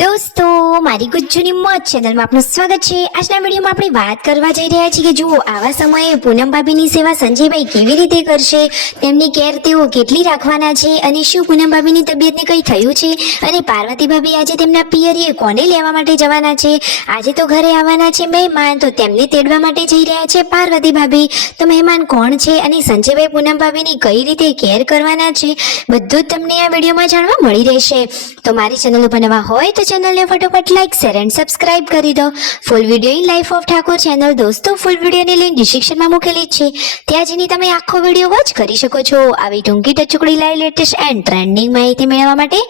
દોસ્તો, મારી ગુજ્જુની મોજ ચેનલમાં આપનું સ્વાગત છે। આજના વિડીયોમાં આપણે વાત કરવા જઈ રહ્યા છીએ કે જુઓ, આવા સમયે પૂનમ ભાભીની સેવા સંજયભાઈ કેવી રીતે કરશે, તેમની કેર તેઓ કેટલી રાખવાના છે અને શું પૂનમ ભાભીની તબિયતને કંઈ થયું છે અને પાર્વતી ભાભી આજે તેમના પિયરીએ કોને લેવા માટે જવાના છે। આજે તો ઘરે આવવાના છે મહેમાન, તો તેમને તેડવા માટે જઈ રહ્યા છે પાર્વતી ભાભી। તો મહેમાન કોણ છે અને સંજયભાઈ પૂનમ ભાભીની કઈ રીતે કેર કરવાના છે, બધું જ તમને આ વિડીયોમાં જાણવા મળી રહેશે। તો મારી ચેનલ ઉપર નવા હોય તો ચેનલને ફટોફટ લાઈક શેર એન્ડ સબસ્ક્રાઇબ કરી દો। Full video in life of Thakor channel દોસ્તો ફૂલ વિડીયોની લિંક ડિસ્ક્રિપ્શનમાં મૂકેલી છે, ત્યાં જઈને તમે આખો વિડીયો વોચ કરી શકો છો। આવી ટૂંકી ટચુકડી લાઈવ લેટેસ્ટ એન્ડ ટ્રેન્ડિંગ માહિતી મેળવવા માટે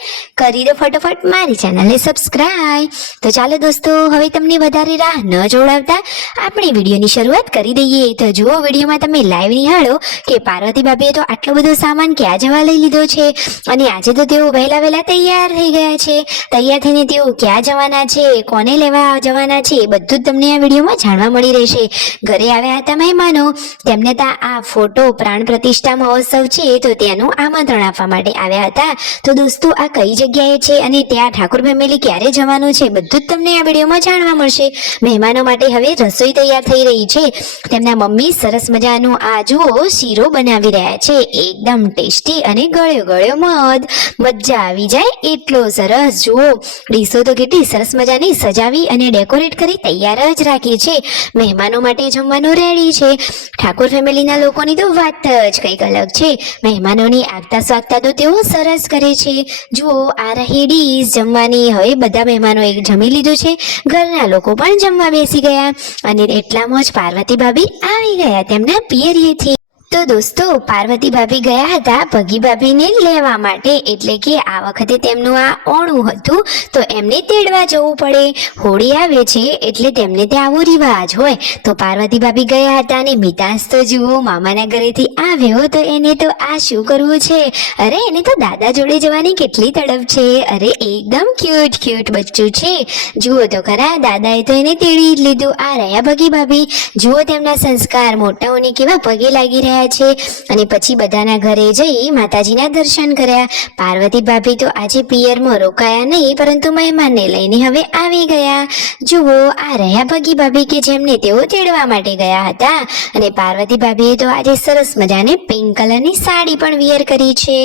કરી દો ફટોફટ મારી ચેનલને સબસ્ક્રાઇબ। તો ચાલો દોસ્તો, હવે તમને વધારે રાહ ન જોડાવતા આપણે વિડીયોની શરૂઆત કરી દઈએ। તો જુઓ, વિડીયોમાં તમે લાઈવ નિહાળો કે પાર્વતી ભાભીએ તો આટલો બધો સામાન ક્યાં જવા લઈ લીધો છે અને આજે તો તેઓ વહેલા તૈયાર થઈ ગયા છે। તૈયાર થઈને તેઓ ક્યાં જવાના છે, કોને લેવા જવાના છે, બધું જ તમને આ વિડીયોમાં જાણવા મળી રહેશે। ઘરે આવ્યા હતા મહેમાનો, તેમને ત્યાં આ ફોટો પ્રાણ પ્રતિષ્ઠા મહોત્સવ છે તો તેનું આમંત્રણ આપવા માટે આવ્યા હતા। તો દોસ્તો, આ કઈ જગ્યાએ છે અને ત્યાં ઠાકોર ફેમિલી ક્યારે જવાનું છે, બધું જ તમને આ વિડીયોમાં જાણવા મળશે। મહેમાનો માટે હવે રસોઈ તૈયાર થઈ રહી છે। તેમના મમ્મી સરસ મજાનું આ જુઓ શીરો બનાવી રહ્યા છે, એકદમ ટેસ્ટી અને ગળ્યો મધ, મજા આવી જાય એટલો સરસ। જુઓ, ડીશો તો કેટલી સરસ મજાની સજાવી અને ડેકોરેટ કરી તૈયાર જ રાખી છે। મહેમાનો માટે જમવાનું રેડી છે। ઠાકોર ફેમિલીના લોકોની તો વાત જ કંઈક અલગ છે। મહેમાનોની આગતા સ્વાગતા તો તેઓ સરસ કરે છે। જુઓ, આ રહી ડીશ જમવાની। હવે બધા મહેમાનોએ જમી લીધું છે, ઘરના લોકો પણ જમવા બેસી ગયા અને એટલામાં જ પાર્વતી ભાભી આવી ગયા તેમના પિયરીએથી। તો દોસ્તો, પાર્વતી ભાભી ગયા હતા ભગી ભાભીને લેવા માટે, એટલે કે આ વખતે તેમનું આ ઓણું હતું તો એમને તેડવા જવું પડે। હોળી આવે છે એટલે તેમને ત્યાં આવો રિવાજ હોય। તો પાર્વતી ભાભી ગયા હતા અને મિતાંશ તો જુઓ મામાના ઘરેથી આવ્યો તો એને તો આ શું કરવું છે, અરે એને તો દાદા જોડે જવાની કેટલી તડપ છે। અરે એકદમ ક્યુટ બચ્ચું છે, જુઓ તો ખરા, દાદાએ તો એને તેડી જ લીધું। આ રહ્યા ભગી ભાભી, જુઓ તેમના સંસ્કાર, મોટાઓને કેવા પગે લાગી રહ્યા છે અને પછી બધાના ઘરે જઈ માતાજીના દર્શન કર્યા। પાર્વતી ભાભી તો આજે પિયરમાં રોકાયા નહીં, પરંતુ મહેમાનને લઈને હવે આવી ગયા। જુઓ, આ રહ્યા ભગી ભાભી કે જેમને તેઓ તેડવા માટે ગયા હતા અને પાર્વતી ભાભીએ તો આજે સરસ મજાની પિંક કલરની સાડી પણ વિયર કરી છે।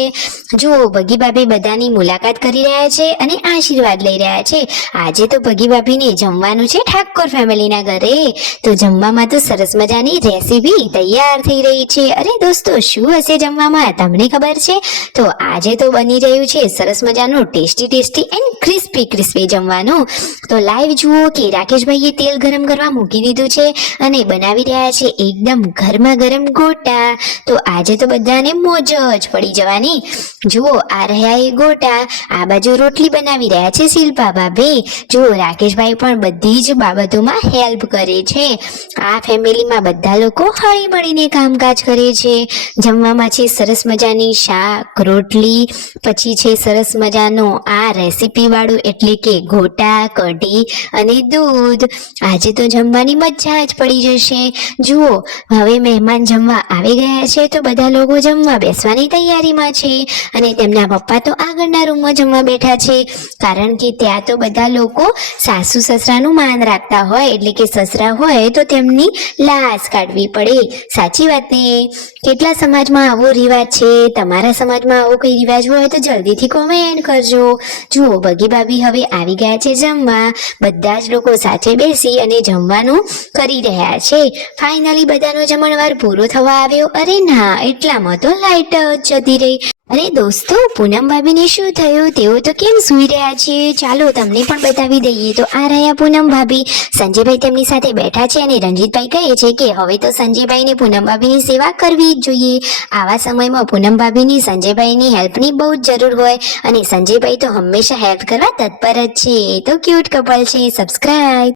જુઓ, ભગી ભાભી બધાની મુલાકાત કરી રહ્યા છે અને આશીર્વાદ લઈ રહ્યા છે। આજે તો ભગી ભાભીને જમવાનું છે ઠાકોર ફેમિલીના ઘરે, તો જમવામાં તો સરસ મજાની રેસીપી તૈયાર થઈ રહી છે। અરે દોસ્તો, શું હશે જમવામાં તમને ખબર છે? તો આજે તો બની રહ્યું છે સરસ મજાનું ટેસ્ટી એન્ડ ક્રિસ્પી જમવાનું। તો લાઈવ જુઓ કે રાકેશભાઈએ તેલ ગરમ કરવા મૂકી દીધું છે અને બનાવી રહ્યા છે એકદમ ગરમા ગરમ ગોટા। તો આજે તો બધાને મોજ જ પડી જવાની। જુઓ, આ રહ્યા એ ગોટા, આ બાજુ રોટલી બનાવી રહ્યા છે શિલ્પા ભાભી। જુઓ, રાકેશભાઈ પણ બધી જ બાબતોમાં હેલ્પ કરે છે। આ ફેમિલીમાં બધા લોકો હળી મળીને કામકાજ કરે છે। જમવામાં છે સરસ મજાની શાક, રોટલી, પછી છે સરસ મજાનો આ રેસીપી વાળું એટલે કે ગોટા, કઢી અને દૂધ। આજે તો જમવાની મજા જ પડી જશે। જુઓ, હવે મહેમાન જમવા આવી ગયા છે તો બધા લોકો જમવા બેસવાની તૈયારીમાં છે અને તેમના પપ્પા તો આગળના રૂમમાં જમવા બેઠા છે, કારણ કે ત્યાં તો બધા લોકો સાસુ સસરાનું માન રાખતા હોય, એટલે કે સસરા હોય તો તેમની લાશ કાઢવી પડે। સાચી વાત ને? કેટલા સમાજમાં આવો રિવાજ છે? તમારા સમાજમાં આવો કોઈ રિવાજ હોય તો જલ્દીથી કોમેન્ટ કરજો। જુઓ, ભગી ભાભી હવે આવી ગયા છે જમવા, બધા જ લોકો સાથે બેસી અને જમવાનું કરી રહ્યા છે। ફાઇનલી બધાનો જમણવાર પૂરો થવા આવ્યો। અરે ના, એટલામાં તો લાઈટ જતી રહી। અરે દોસ્તો, પૂનમ ભાભીને શું થયું? તેઓ તો કેમ સૂઈ રહ્યા છે? ચાલો તમને પણ બતાવી દઈએ। તો આ રહ્યા પૂનમ ભાભી, સંજયભાઈ તેમની સાથે બેઠા છે અને રંજીતભાઈ કહે છે કે હવે તો સંજયભાઈને પૂનમ ભાભીની સેવા કરવી જ જોઈએ। આવા સમયમાં પૂનમ ભાભીની સંજયભાઈની હેલ્પની બહુ જ જરૂર હોય અને સંજયભાઈ તો હંમેશા હેલ્પ કરવા તત્પર જ છે। એ તો ક્યુટ કપલ છે। સબસ્ક્રાઇબ।